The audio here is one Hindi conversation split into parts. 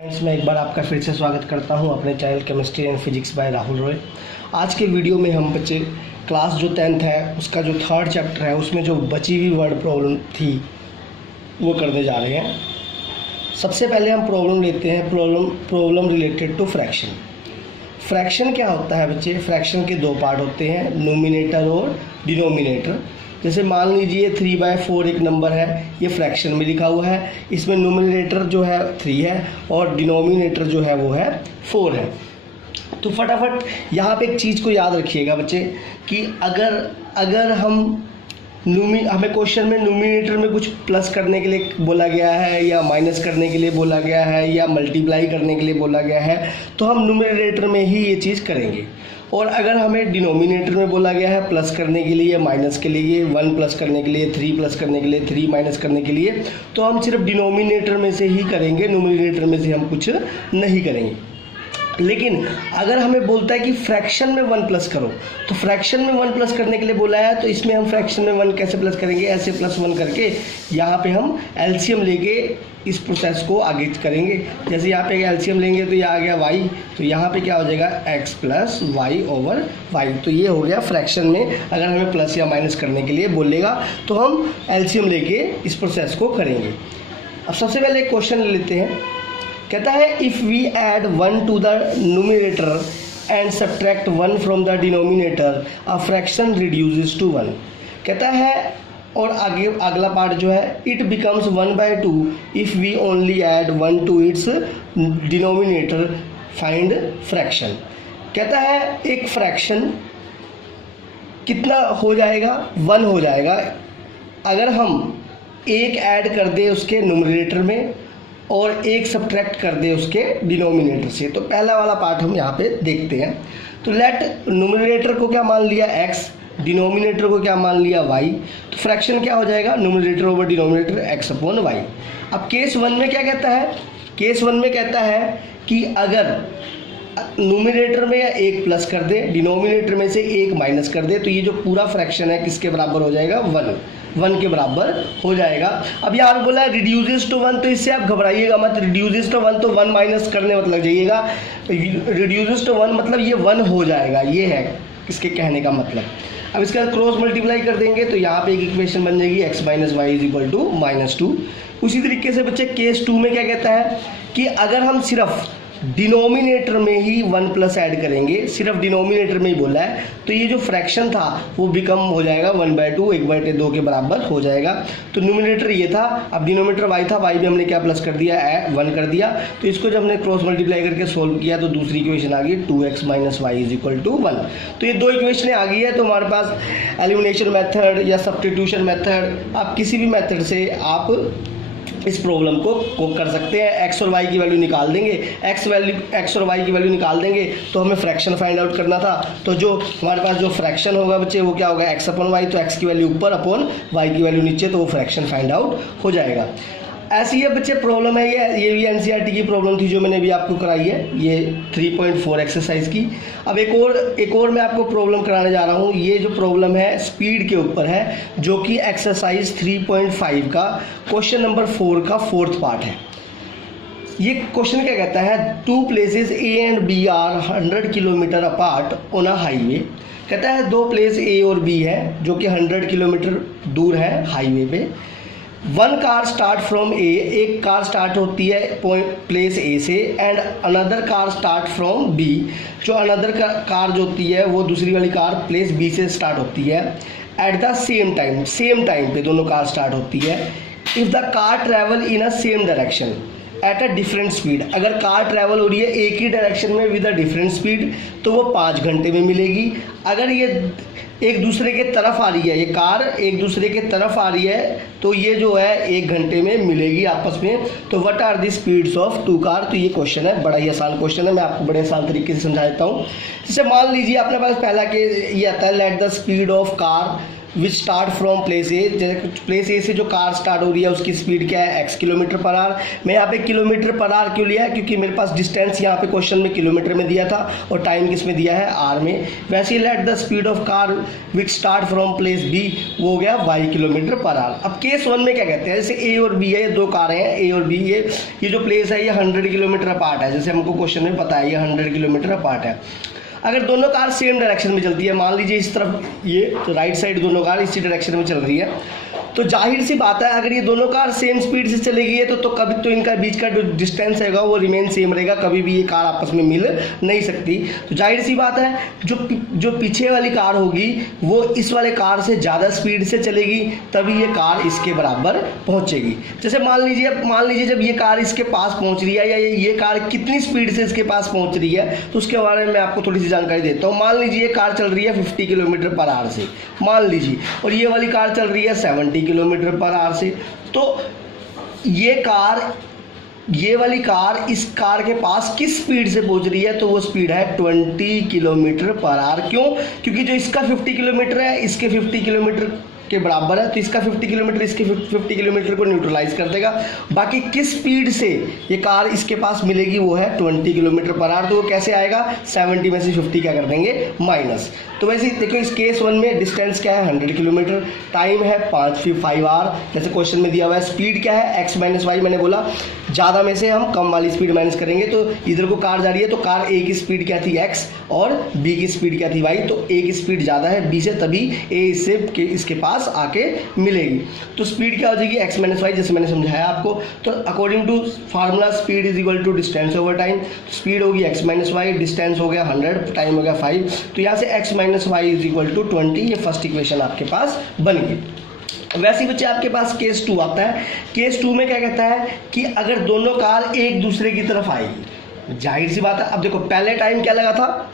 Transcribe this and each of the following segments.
फ्रेंड्स, मैं एक बार आपका फिर से स्वागत करता हूं अपने channel chemistry and physics bye Rahul Roy. आज के वीडियो में हम बच्चे क्लास जो 10th है उसका जो थर्ड चैप्टर है उसमें जो बची हुई वर्ड प्रॉब्लम थी वो करने जा रहे हैं। सबसे पहले हम प्रॉब्लम लेते हैं, problem related to fraction. Fraction क्या होता है बच्चे? फ्रैक्शन के दो पार्ट होते हैं, नोमिनेटर और डिनोमिनेटर। जैसे मान लीजिए 3/4 एक नंबर है, ये फ्रैक्शन में लिखा हुआ है, इसमें नोमिनेटर जो है 3 है और डिनोमिनेटर जो है वो है 4 है। तो फटाफट यहाँ पे एक चीज़ को याद रखिएगा बच्चे कि अगर हमें क्वेश्चन में नोमिनेटर में कुछ प्लस करने के लिए बोला गया है या माइनस करने के लिए बोला गया है या मल्टीप्लाई करने के लिए बोला गया है तो हम नोमिनेटर में ही ये चीज़ करेंगे। और अगर हमें डिनोमिनेटर में बोला गया है प्लस करने के लिए, माइनस के लिए, 1 प्लस करने के लिए, 3 प्लस करने के लिए, 3 माइनस करने के लिए, तो हम सिर्फ डिनोमिनेटर में से ही करेंगे, नोमिनेटर में से हम कुछ नहीं करेंगे। लेकिन अगर हमें बोलता है कि फ्रैक्शन में 1 प्लस करो, तो फ्रैक्शन में 1 प्लस करने के लिए बोला है तो इसमें हम फ्रैक्शन में 1 कैसे प्लस करेंगे? ऐसे +1 करके यहाँ पे हम एलसीएम लेके इस प्रोसेस को आगे करेंगे। जैसे यहाँ पे एलसीएम लेंगे तो ये आ गया y, तो यहाँ पे क्या हो जाएगा x + y/y। तो ये हो गया फ्रैक्शन में अगर हमें प्लस या माइनस करने के लिए बोलेगा तो हम एलसीएम लेके इस प्रोसेस को करेंगे। अब सबसे पहले एक क्वेश्चन ले लेते हैं। कहता है if we add 1 to the numerator and subtract 1 from the denominator a fraction reduces to 1। कहता है और आगे अगला पार्ट जो है it becomes 1/2 if we only add 1 to its denominator, find fraction. कहता है एक फ्रैक्शन कितना हो जाएगा? 1 हो जाएगा अगर हम एक ऐड कर दें उसके न्यूमरेटर में और एक सब्ट्रैक्ट कर दे उसके डिनोमिनेटर से। तो पहला वाला पार्ट हम यहाँ पे देखते हैं। तो लेट न्यूमरेटर को क्या मान लिया x, डिनोमिनेटर को क्या मान लिया y। तो फ्रैक्शन क्या हो जाएगा? Numerator over denominator x/y। अब केस 1 में क्या कहता है? केस 1 में कहता है कि अगर न्यूमरेटर में 1 प्लस कर दे, डिनोमिनेटर में से 1 माइनस कर दे, तो ये जो पूरा फ्रैक्शन है किसके बराबर हो जाएगा? 1 के बराबर हो जाएगा। अब यहाँ पे बोला है रिड्यूसेस टू 1, तो इससे आप घबराइएगा मत। रिड्यूसेस टू 1 तो 1 माइनस करने मत लग जाइएगा। रिड्यूसेस टू 1 मतलब ये 1 हो जाएगा, ये है इसके कहने का मतलब। अब इसका क्रॉस मल्टीप्लाई कर देंगे तो यहाँ पे एक इक्वेशन बन जाएगी x - y = -2। उसी तरीके से बच्चे केस 2 में क्या कहता है कि अगर हम सिर्फ डिनोमिनेटर में ही 1 प्लस ऐड करेंगे, सिर्फ डिनोमिनेटर में ही बोला है, तो ये जो फ्रैक्शन था वो बिकम हो जाएगा 1/2, 1/2 के बराबर हो जाएगा। तो न्यूमरेटर ये था, अब डिनोमिनेटर y था, y में हमने क्या प्लस कर दिया? 1 कर दिया। तो इसको जब हमने क्रॉस मल्टीप्लाई करके सोल्व किया तो दूसरी इक्वेशन आ गई 2x - y = 1। तो ये दो इक्वेशन आ गई है। तो हमारे पास एलिमिनेशन मेथड या सब्स्टिट्यूशन मेथड, आप किसी भी मेथड से आप इस प्रॉब्लम को कर सकते हैं। x और y की वैल्यू निकाल देंगे, x और y की वैल्यू निकाल देंगे तो हमें फ्रैक्शन फाइंड आउट करना था। तो जो हमारे पास जो फ्रैक्शन होगा बच्चे वो क्या होगा? x/y। तो x की वैल्यू ऊपर अपॉन y की वैल्यू नीचे, तो वो फ्रैक्शन फाइंड आउट हो जाएगा। ऐसी ये बच्चे प्रॉब्लम है, ये भी एनसीईआरटी की प्रॉब्लम थी जो मैंने अभी आपको कराई है, ये 3.4 एक्सरसाइज की। अब एक और मैं आपको प्रॉब्लम कराने जा रहा हूँ। ये जो प्रॉब्लम है स्पीड के ऊपर है, जो कि एक्सरसाइज 3.5 का क्वेश्चन नंबर 4 का 4th पार्ट है। ये क्वेश्चन क्या कहता है? 2 places A and B are 100 kilometre apart on a highway. कहता है 2 प्लेस A और B है जो कि 100 किलोमीटर दूर है हाईवे पे। 1 कार स्टार्ट फ्रॉम A, एक कार स्टार्ट होती है प्लेस A से, and another car start from B, जो अनदर कार जो होती है वो दूसरी वाली कार प्लेस B से स्टार्ट होती है। एट द सेम टाइम पे दोनों कार स्टार्ट होती है। If the car travel in a same direction at a different speed, अगर कार ट्रैवल हो रही है एक ही डायरेक्शन में विद अ डिफरेंट स्पीड तो वो 5 घंटे में मिलेगी। अगर ये एक दूसरे के तरफ आ रही है, ये कार एक दूसरे के तरफ आ रही है तो ये जो है 1 घंटे में मिलेगी आपस में। तो what are the speeds of 2 car? तो ये क्वेश्चन है, बड़ा ही आसान क्वेश्चन है, मैं आपको बड़े आसान तरीके से समझा देता हूँ। जैसे मान लीजिए अपने पास पहला के ये आता है let the speed of car which start from place A, जैसे प्लेस ए से जो कार स्टार्ट हो रही है उसकी स्पीड क्या है x किलोमीटर पर आवर। मैं यहाँ पे किलोमीटर पर आवर क्यों लिया है, क्योंकि मेरे पास डिस्टेंस यहाँ पे क्वेश्चन में किलोमीटर में दिया था और टाइम किस में दिया है आर में। वैसे ही let the speed of car which start from place B, वो हो गया y किलोमीटर पर आवर। अब केस 1 में क्या कहते हैं, जैसे ए और बी है, ये दो कारें हैं ए और बी, ये जो प्लेस है ये 100 किलोमीटर अपार्ट है, जैसे हमको क्वेश्चन में पता है ये 100 किलोमीटर अपार्ट है। अगर दोनों कार सेम डायरेक्शन में चलती है, मान लीजिए इस तरफ ये तो राइट साइड दोनों कार इसी डायरेक्शन में चल रही है, तो जाहिर सी बात है अगर ये दोनों कार सेम स्पीड से चलेगी है तो कभी तो इनका बीच का जो डिस्टेंस रहेगा वो रिमेन सेम रहेगा, कभी भी ये कार आपस में मिल नहीं सकती। तो जाहिर सी बात है जो पीछे वाली कार होगी वो इस वाले कार से ज़्यादा स्पीड से चलेगी, तभी ये कार इसके बराबर पहुंचेगी। जैसे मान लीजिए जब ये कार इसके पास पहुंच रही है या ये कार कितनी स्पीड से इसके पास पहुंच रही है, तो उसके बारे में मैं आपको थोड़ी सी जानकारी देता हूँ। मान लीजिए ये कार चल रही है 50 किलोमीटर पर आवर से, मान लीजिए, और ये वाली कार चल रही है 70 किलोमीटर पर आवर से, तो ये वाली कार इस कार के पास किस स्पीड से पहुंच रही है, तो वो स्पीड है 20 किलोमीटर पर आवर। क्यों? क्योंकि जो इसका 50 किलोमीटर है इसके 50 किलोमीटर के बराबर है, तो इसका 50 किलोमीटर इसके 50 किलोमीटर को न्यूट्रलाइज कर देगा। बाकी किस स्पीड से ये कार इसके पास मिलेगी वो है 20 किलोमीटर पर आवर, तो वो कैसे आएगा, 70 में से 50 क्या कर देंगे, माइनस। तो वैसे देखो इस केस 1 में डिस्टेंस क्या है 100 किलोमीटर, टाइम है 5 आवर, जैसे क्वेश्चन में दिया हुआ है। स्पीड क्या है x माइनस वाई, मैंने बोला ज़्यादा में से हम कम वाली स्पीड माइनस करेंगे, तो इधर को कार जा रही है तो कार ए की स्पीड क्या थी x और b की स्पीड क्या थी y, तो a की स्पीड ज़्यादा है b से, तभी a इसके पास आके मिलेगी। तो स्पीड क्या हो जाएगी x माइनस वाई, जैसे मैंने समझाया आपको। तो according to formula speed is equal to distance over time, speed होगी x माइनस वाई, डिस्टेंस हो गया 100, टाइम हो गया 5, तो यहाँ से x minus y is equal to 20, ये फर्स्ट इक्वेशन आपके पास बन गई। वैसे ही बच्चे आपके पास केस 2 आता है। केस 2 में क्या कहता है कि अगर दोनों कार एक दूसरे की तरफ आएगी, जाहिर सी बात है, अब देखो पहले टाइम क्या लगा था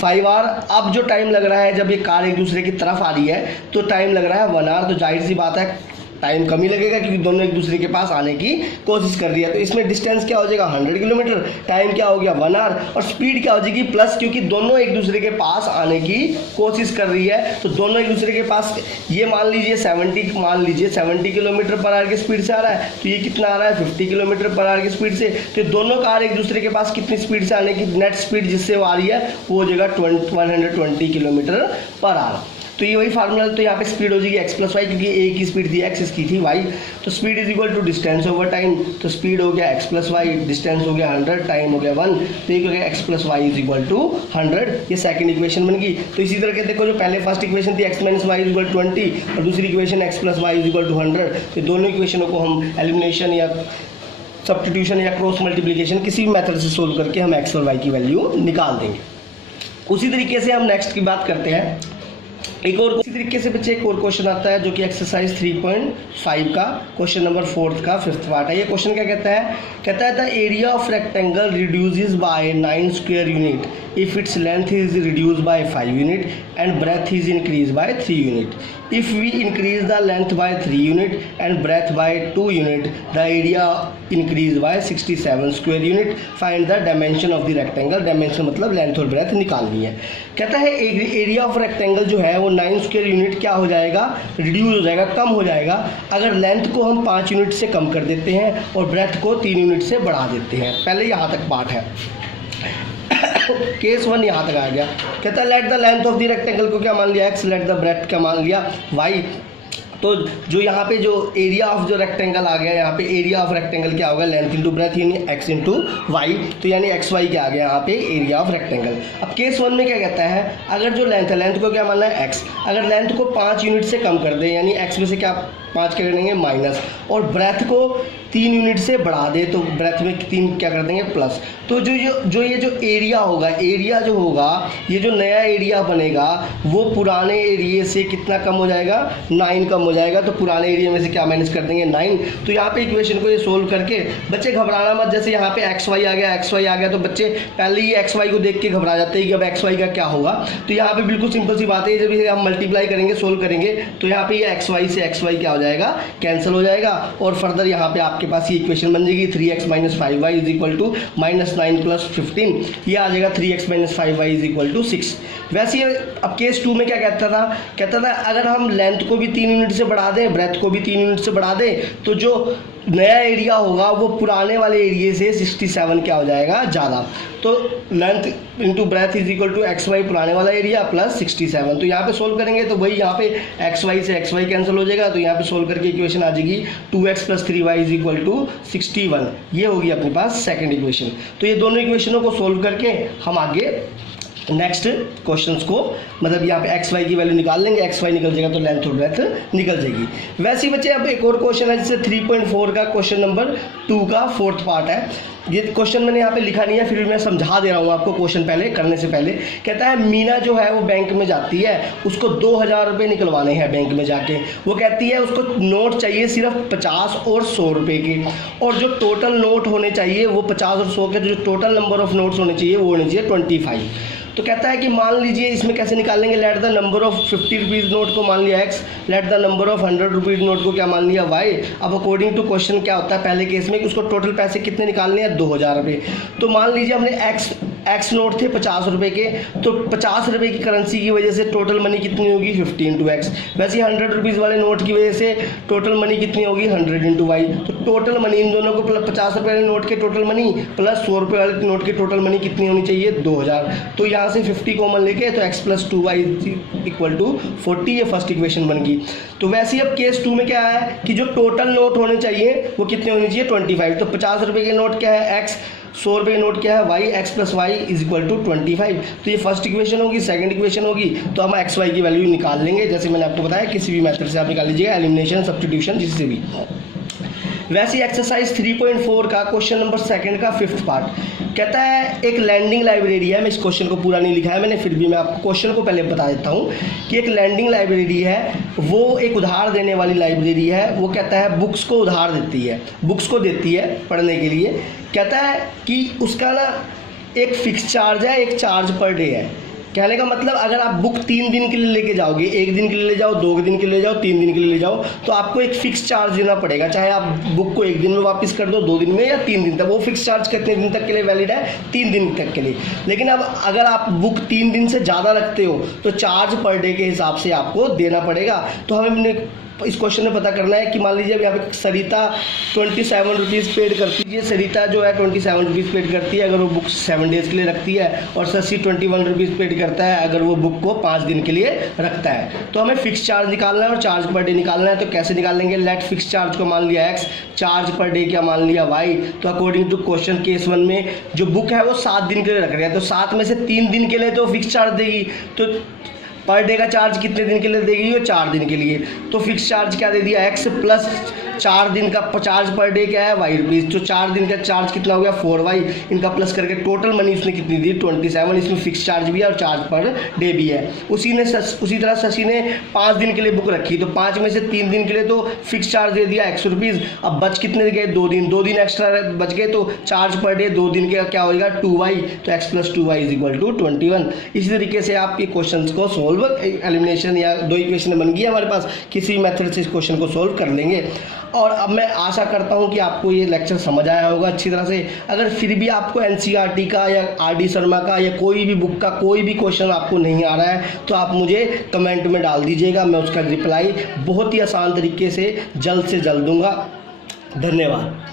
5 आवर, अब जो टाइम लग रहा है जब ये कार एक दूसरे की तरफ आ रही है तो टाइम लग रहा है 1 आवर, तो जाहिर सी बात है टाइम कम ही लगेगा क्योंकि दोनों एक दूसरे के पास आने की कोशिश कर रही है। तो इसमें डिस्टेंस क्या हो जाएगा 100 किलोमीटर, टाइम क्या हो गया 1 आवर, और स्पीड क्या हो जाएगी प्लस, क्योंकि दोनों एक दूसरे के पास आने की कोशिश कर रही है, तो दोनों एक दूसरे के पास, ये मान लीजिए 70 किलोमीटर पर आवर की स्पीड से आ रहा है, तो ये कितना आ रहा है 50 किलोमीटर पर आवर की स्पीड से, तो दोनों कार एक दूसरे के पास कितनी स्पीड से आने की, नेट स्पीड जिससे वो आ रही है वो हो जाएगा 120 किलोमीटर पर आवर। तो ये वही फार्मूला, तो यहाँ पे स्पीड हो जाएगी x प्लस वाई, क्योंकि a की स्पीड थी x, इसकी थी y, तो speed is equal to distance over time, तो स्पीड हो गया x प्लस वाई, डिस्टेंस हो गया 100, टाइम हो गया 1, तो ये हो गया x plus y is equal to 100, ये सेकंड इक्वेशन बन गई। तो इसी तरह के देखो जो पहले फर्स्ट इक्वेशन थी x minus y is equal 20 और दूसरी equation x plus y is equal to 100, तो दोनों इक्वेशनों को हम एलिमिनेशन या सब्स्टिट्यूशन या क्रॉस मल्टीप्लिकेशन किसी भी मेथड से सोल्व करके हम x और y की वैल्यू निकाल देंगे। उसी तरीके से हम नेक्स्ट की बात करते हैं। एक और इसी तरीके से बच्चे एक और क्वेश्चन आता है जो कि एक्सरसाइज 3.5 का क्वेश्चन नंबर 4 का 5th पार्ट है। ये क्वेश्चन क्या कहता है the area of rectangle reduces by 9 square unit if its length is reduce by 5 unit and breadth is increase by 3 unit. If we increase the length by 3 unit and breadth by 2 unit the area increase by 67 square unit. Find the dimension of the rectangle. Dimension मतलब लेंथ और ब्रेथ निकालनी है। कहता है एरिया ऑफ रेक्टेंगल जो है वो 9 स्क्वायर यूनिट क्या हो जाएगा, रिड्यूस हो जाएगा, कम हो जाएगा अगर लेंथ को हम 5 यूनिट से कम कर देते हैं और ब्रेथ को 3 यूनिट से बढ़ा देते हैं। पहले यहाँ तक पार्ट है। केस 1 यहाँ तक आ गया। कहता है let the length of the rectangle को क्या मान लिया x, लेट द ब्रेथ क्या मान लिया y। तो जो यहाँ पे जो एरिया ऑफ जो रेक्टेंगल आ गया, यहाँ पे एरिया ऑफ रेक्टेंगल क्या होगा, लेंथ इंटू ब्रेथ यानी x इंटू वाई, तो यानी एक्स वाई क्या आ गया यहाँ पे एरिया ऑफ रेक्टेंगल। अब केस 1 में क्या कहता है, अगर जो लेंथ है, लेंथ को क्या मानना है x, अगर लेंथ को 5 यूनिट से कम कर दे यानी x में से क्या 5 क्या कर देंगे माइनस, और ब्रेथ को 3 यूनिट से बढ़ा दे तो ब्रेथ में 3 क्या कर देंगे प्लस। तो ये जो एरिया होगा, एरिया जो होगा, ये जो नया एरिया बनेगा वो पुराने एरिया से कितना कम हो जाएगा, 9 कम हो जाएगा। तो पुराने एरिया में से क्या माइनस कर देंगे 9। तो यहाँ पे इक्वेशन को ये सोल्व करके बच्चे घबराना मत, जैसे यहाँ पे एक्स वाई आ गया तो बच्चे पहले ही एक्स वाई को देख के घबरा जाते हैं कि अब एक्स वाई का क्या होगा। तो यहाँ पे बिल्कुल सिंपल सी बात है, जब इसे हम मल्टीप्लाई करेंगे सोल्व करेंगे तो यहाँ पे ये एक्स वाई से एक्स वाई क्या हो जाएगा, कैंसिल हो जाएगा। और फर्दर यहाँ पे आपके पास ये इक्वेशन बन जाएगी 3x - 5y = -9 + 15, ये आ जाएगा 3x - 5y = 6। वैसे ही अब केस 2 में क्या कहता था अगर हम लेंथ को भी 3 यूनिट से बढ़ा दें, ब्रेथ को भी 3 यूनिट से बढ़ा दें, तो जो नया एरिया होगा वो पुराने वाले एरिया से 67 क्या हो जाएगा, ज़्यादा। तो लेंथ इंटू ब्रेथ = xy पुराने वाला एरिया प्लस 67। तो यहाँ पे सोल्व करेंगे तो वही यहाँ पे xy से xy कैंसिल हो जाएगा, तो यहाँ पे सोल्व करके इक्वेशन आ जाएगी 2x + 3y = 61। ये होगी अपने पास सेकंड इक्वेशन। तो ये दोनों इक्वेशनों को सोल्व करके हम आगे नेक्स्ट क्वेश्चंस को मतलब यहाँ पे एक्स वाई की वैल्यू निकाल लेंगे, एक्स वाई निकल जाएगा तो लेंथ और ब्रेथ निकल जाएगी। वैसे ही बच्चे अब एक और क्वेश्चन है जिससे 3.4 का क्वेश्चन नंबर 2 का 4th पार्ट है। ये क्वेश्चन मैंने यहाँ पे लिखा नहीं है, फिर भी मैं समझा दे रहा हूँ आपको क्वेश्चन पहले करने से पहले। कहता है मीना जो है वो बैंक में जाती है, उसको 2000 रुपये निकलवाने हैं बैंक में जाके। वो कहती है उसको नोट चाहिए सिर्फ 50 और 100 रुपये के, और जो टोटल नोट होने चाहिए वो 50 और 100 के, जो टोटल नंबर ऑफ नोट्स होने चाहिए वो होने चाहिए 25। तो कहता है कि मान लीजिए इसमें कैसे निकालेंगे, let the number of 50 rupees note को मान लिया x, let the number of 100 rupees note को क्या मान लिया y। अब अकॉर्डिंग टू क्वेश्चन क्या होता है पहले केस में कि उसको टोटल पैसे कितने निकालने हैं, 2000 रुपये। तो मान लीजिए हमने x नोट थे 50 रुपये के, तो 50 रुपये की करेंसी की वजह से टोटल मनी कितनी होगी 50 × x। वैसे 100 रुपीज़ वाले नोट की वजह से टोटल मनी कितनी होगी 100 × y। तो टोटल मनी इन दोनों को 50 रुपये वाले नोट के टोटल मनी प्लस 100 रुपये वाले नोट के टोटल मनी कितनी होनी चाहिए 2000। तो यहाँ से 50 कॉमन लेके तो x + 2y = 40, ये फर्स्ट इक्वेशन बन गई। तो वैसे ही अब केस 2 में क्या है कि जो टोटल नोट होने चाहिए वो कितने होने चाहिए 25। तो 50 रुपये के नोट क्या है x, 100 रुपये के नोट क्या है y, x + y = 25। तो ये फर्स्ट इक्वेशन होगी। सेकंड इक्वेशन होगी तो हम x y की वैल्यू निकाल लेंगे, जैसे मैंने आपको बताया किसी भी मेथड से आप निकाल लीजिएगा, एलिमिनेशन, सब्स्टिट्यूशन, जिससे भी। वैसे ही एक्सरसाइज 3.4 का क्वेश्चन नंबर 2 का 5th पार्ट कहता है एक लैंडिंग लाइब्रेरी है। मैं इस क्वेश्चन को पूरा नहीं लिखा है मैंने, फिर भी मैं आपको क्वेश्चन को पहले बता देता हूँ कि एक लैंडिंग लाइब्रेरी है, वो एक उधार देने वाली लाइब्रेरी है। वो कहता है बुक्स को उधार देती है, बुक्स को देती है पढ़ने के लिए। कहता है कि उसका ना एक फिक्स चार्ज है, एक चार्ज पर डे है। कहने का मतलब अगर आप बुक 3 दिन के लिए लेके जाओगे, 1 दिन के लिए ले जाओ, 2 दिन के लिए ले जाओ, 3 दिन के लिए ले जाओ, तो आपको एक फिक्स चार्ज देना पड़ेगा। चाहे आप बुक को 1 दिन में वापस कर दो, 2 दिन में, या 3 दिन तक। वो फिक्स चार्ज कितने दिन तक के लिए वैलिड है, 3 दिन तक के लिए। लेकिन अब अगर आप बुक 3 दिन से ज़्यादा रखते हो तो चार्ज पर डे के हिसाब से आपको देना पड़ेगा। तो हमें इस क्वेश्चन में पता करना है कि मान लीजिए अब यहाँ पे सरिता 27 रुपीज़ पेड करती है। सरिता जो है 27 रुपीज़ पेड करती है अगर वो बुक 7 डेज़ के लिए रखती है, और शशि 21 रुपीज़ पेड करता है अगर वो बुक को 5 दिन के लिए रखता है। तो हमें फिक्स चार्ज निकालना है और चार्ज पर डे निकालना है। तो कैसे निकालेंगे, लेट फिक्स चार्ज को मान लिया x, चार्ज पर डे क्या मान लिया y। तो अकॉर्डिंग टू क्वेश्चन केस 1 में जो बुक है वो 7 दिन के लिए रख रही है, तो 7 में से 3 दिन के लिए तो फिक्स चार्ज देगी। तो पर डे का चार्ज कितने दिन के लिए देगी, वो 4 दिन के लिए। तो फिक्स चार्ज क्या दे दिया x प्लस 4 दिन का चार्ज पर डे क्या है y रुपीज़। तो 4 दिन का चार्ज कितना हो गया 4y, इनका प्लस करके टोटल मनी इसने कितनी दी 27। इसमें फिक्स चार्ज भी है और चार्ज पर डे भी है। उसी तरह शशि ने 5 दिन के लिए बुक रखी, तो 5 में से 3 दिन के लिए तो फिक्स चार्ज दे दिया 100 रुपीज़। अब बच कितने गए 2 दिन, 2 दिन एक्स्ट्रा बच गए, तो चार्ज पर डे 2 दिन का क्या होगा 2y। तो x + 2y = 21। इसी तरीके से आप ये क्वेश्चन को सोल्व, एलिमिनेशन या 2 इक्वेशन बन गई हमारे पास, किसी मेथड से इस क्वेश्चन को सोल्व कर लेंगे। और अब मैं आशा करता हूं कि आपको ये लेक्चर समझ आया होगा अच्छी तरह से। अगर फिर भी आपको NCERT का या RD शर्मा का या कोई भी बुक का कोई भी क्वेश्चन आपको नहीं आ रहा है तो आप मुझे कमेंट में डाल दीजिएगा, मैं उसका रिप्लाई बहुत ही आसान तरीके से जल्द दूंगा। धन्यवाद।